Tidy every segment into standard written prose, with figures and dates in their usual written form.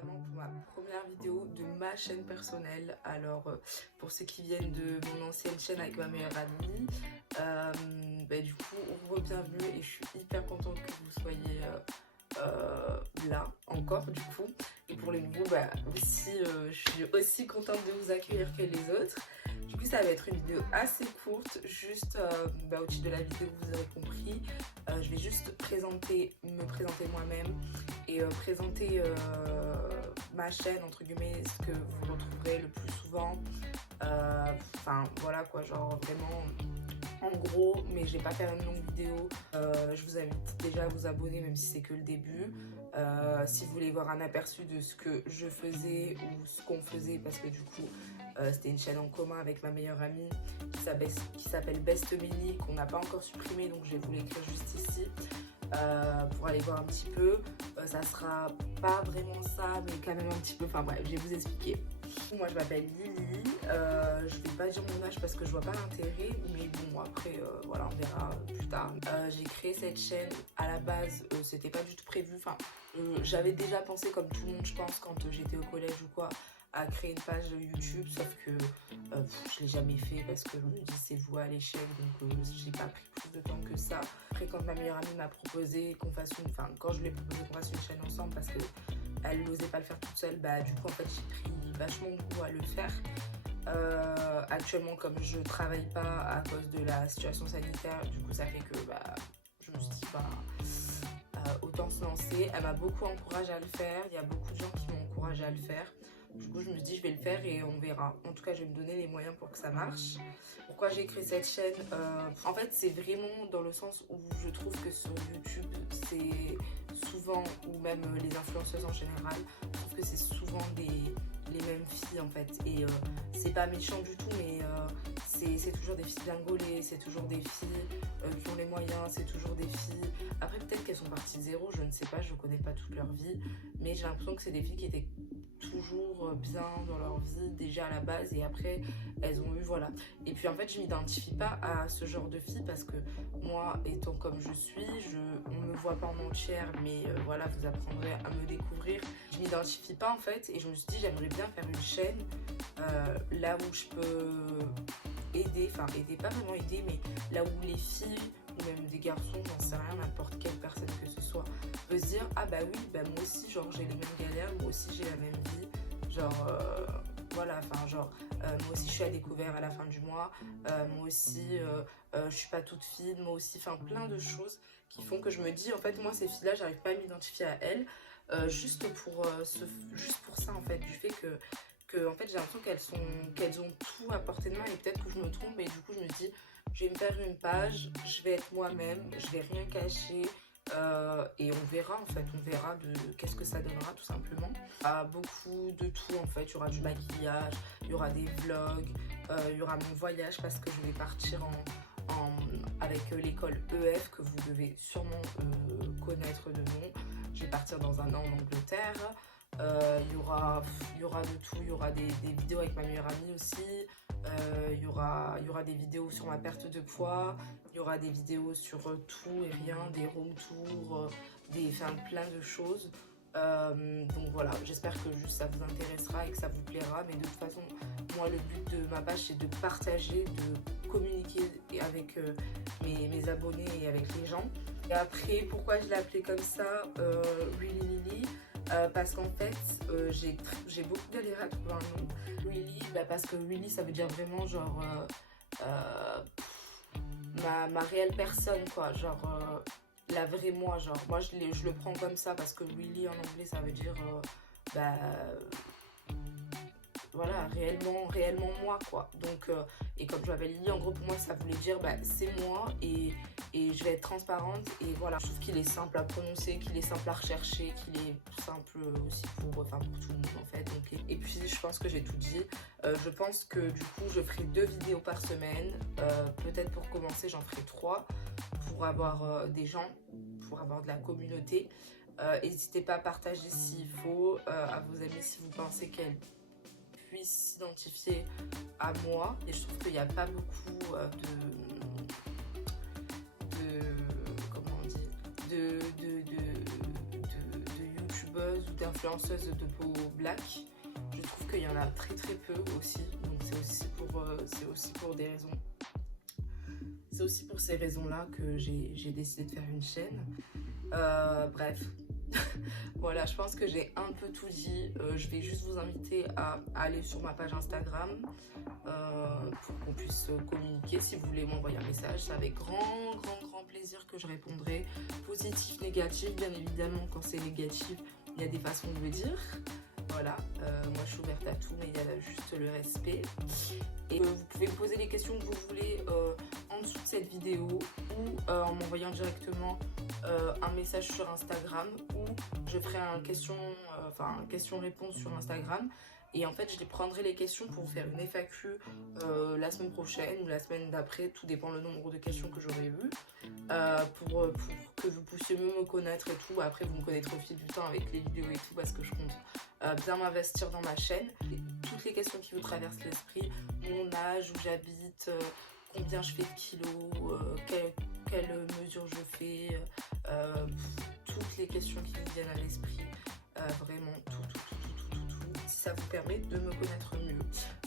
vraiment pour ma première vidéo de ma chaîne personnelle. Alors pour ceux qui viennent de mon ancienne chaîne avec ma meilleure amie, du coup re-bienvenue et je suis hyper contente que vous soyez là encore du coup. Et pour les nouveaux, aussi, je suis aussi contente de vous accueillir que les autres. Du coup ça va être une vidéo assez courte, juste au titre de la vidéo vous aurez compris. Je vais juste me présenter moi-même et présenter ma chaîne entre guillemets, ce que vous retrouverez le plus souvent. Enfin voilà quoi, genre vraiment en gros, mais je vais pas faire une longue vidéo. Je vous invite déjà à vous abonner même si c'est que le début. Si vous voulez voir un aperçu de ce que je faisais ou ce qu'on faisait, parce que du coup c'était une chaîne en commun avec ma meilleure amie qui s'appelle Best Mini, qu'on n'a pas encore supprimé, donc je vais vous l'écrire juste ici pour aller voir un petit peu. Ça sera pas vraiment ça, mais quand même un petit peu, enfin bref, je vais vous expliquer. Moi je m'appelle Lily, je vais pas dire mon âge parce que je vois pas l'intérêt, mais bon après voilà, on verra plus tard. J'ai créé cette chaîne à la base, c'était pas du tout prévu, enfin j'avais déjà pensé comme tout le monde je pense quand j'étais au collège ou quoi, à créer une page YouTube, sauf que je l'ai jamais fait parce que je me dis c'est voué à l'échec, donc j'ai pas pris plus de temps que ça. Après quand ma meilleure amie m'a proposé qu'on fasse une, enfin quand je lui ai proposé qu'on fasse une chaîne ensemble parce que elle n'osait pas le faire toute seule, du coup en fait j'ai pris vachement de goût à le faire. Actuellement comme je travaille pas à cause de la situation sanitaire, du coup ça fait que je me suis dit autant se lancer. Elle m'a beaucoup encouragée à le faire, il y a beaucoup de gens qui m'ont encouragé à le faire. Du coup je me dis je vais le faire et on verra. En tout cas je vais me donner les moyens pour que ça marche. Pourquoi j'ai créé cette chaîne, en fait c'est vraiment dans le sens où je trouve que sur YouTube c'est souvent, ou même les influenceuses en général, je trouve que c'est souvent les mêmes filles en fait. Et c'est pas méchant du tout, mais c'est toujours des filles bien gaulées, c'est toujours des filles qui ont les moyens, c'est toujours des filles. Après peut-être qu'elles sont parties de zéro, je ne sais pas, je connais pas toute leur vie, mais j'ai l'impression que c'est des filles qui étaient toujours bien dans leur vie déjà à la base et après elles ont eu voilà. Et puis en fait je m'identifie pas à ce genre de filles parce que moi étant comme je suis, on me voit pas en entière, mais voilà, vous apprendrez à me découvrir. Je m'identifie pas en fait et je me suis dit j'aimerais bien faire une chaîne là où je peux aider, enfin aider, pas vraiment aider, mais là où les filles ou même des garçons, j'en sais rien, n'importe quelle personne que ce soit, peut se dire ah oui, moi aussi genre j'ai les mêmes galères, moi aussi j'ai la même vie, genre voilà, enfin genre moi aussi je suis à découvert à la fin du mois, moi aussi je suis pas toute fine, moi aussi, enfin plein de choses qui font que je me dis en fait moi ces filles là j'arrive pas à m'identifier à elles, juste pour ça en fait, du fait que en fait j'ai l'impression qu'elles ont tout à portée de main et peut-être que je me trompe, et du coup je me dis je vais me faire une page, je vais être moi-même, je vais rien cacher et on verra en fait, on verra de qu'est-ce que ça donnera tout simplement. Beaucoup de tout en fait, il y aura du maquillage, il y aura des vlogs, il y aura mon voyage parce que je vais partir avec l'école EF que vous devez sûrement connaître de nom. Je vais partir dans un an en Angleterre. Il y aura de tout, il y aura des vidéos avec ma meilleure amie aussi, il y aura des vidéos sur ma perte de poids, il y aura des vidéos sur tout et rien, des room tours, plein de choses. Donc voilà, j'espère que juste ça vous intéressera et que ça vous plaira, mais de toute façon moi le but de ma page c'est de partager, de communiquer avec mes abonnés et avec les gens. Et après pourquoi je l'ai appelé comme ça, Really Lily, parce qu'en fait j'ai beaucoup galéré à trouver un nom. Really, parce que Really ça veut dire vraiment genre ma réelle personne quoi, genre la vraie moi, genre moi je le prends comme ça parce que Really en anglais ça veut dire voilà, réellement moi quoi. Donc et comme je m'appelle Lily, en gros pour moi ça voulait dire c'est moi et je vais être transparente et voilà. Je trouve qu'il est simple à prononcer, qu'il est simple à rechercher, qu'il est simple aussi pour tout le monde en fait. Donc, et puis je pense que j'ai tout dit. Je pense que du coup je ferai 2 vidéos par semaine, peut-être pour commencer j'en ferai 3 pour avoir des gens, pour avoir de la communauté. N'hésitez pas à partager s'il faut à vos amis si vous pensez qu'elles puissent s'identifier à moi. Et je trouve qu'il n'y a pas beaucoup comment on dit, de youtubeuses ou d'influenceuses de peau black. Je trouve qu'il y en a très peu aussi, donc c'est aussi pour des raisons. C'est aussi pour ces raisons-là que j'ai décidé de faire une chaîne. Bref, voilà, je pense que j'ai un peu tout dit. Je vais juste vous inviter à aller sur ma page Instagram pour qu'on puisse communiquer. Si vous voulez m'envoyer un message, c'est avec grand plaisir que je répondrai. Positif, négatif, bien évidemment, quand c'est négatif, il y a des façons de le dire. Voilà, moi je suis ouverte à tout, mais il y a juste le respect. Et vous pouvez me poser les questions que vous voulez en dessous de cette vidéo ou en m'envoyant directement un message sur Instagram, ou je ferai un question-réponse sur Instagram. Et en fait, je les prendrai les questions pour faire une FAQ la semaine prochaine ou la semaine d'après, tout dépend le nombre de questions que j'aurai eues, pour que vous puissiez mieux me connaître et tout. Après, vous me connaîtrez au fil du temps avec les vidéos et tout, parce que je compte bien m'investir dans ma chaîne. Et toutes les questions qui vous traversent l'esprit, mon âge, où j'habite, combien je fais de kilos, quelle mesure je fais, toutes les questions qui vous viennent à l'esprit, vraiment tout. Ça vous permet de me connaître mieux.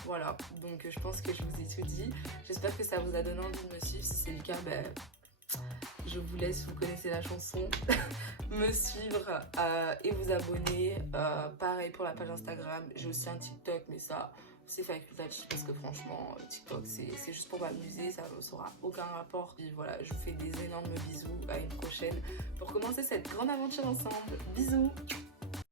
Voilà, donc je pense que je vous ai tout dit. J'espère que ça vous a donné envie de me suivre. Si c'est le cas, je vous laisse, vous connaissez la chanson, me suivre et vous abonner. Pareil pour la page Instagram, j'ai aussi un TikTok, mais ça c'est facultatif parce que franchement TikTok c'est juste pour m'amuser, ça n'aura aucun rapport. Puis voilà, je vous fais des énormes bisous, à une prochaine pour commencer cette grande aventure ensemble. Bisous.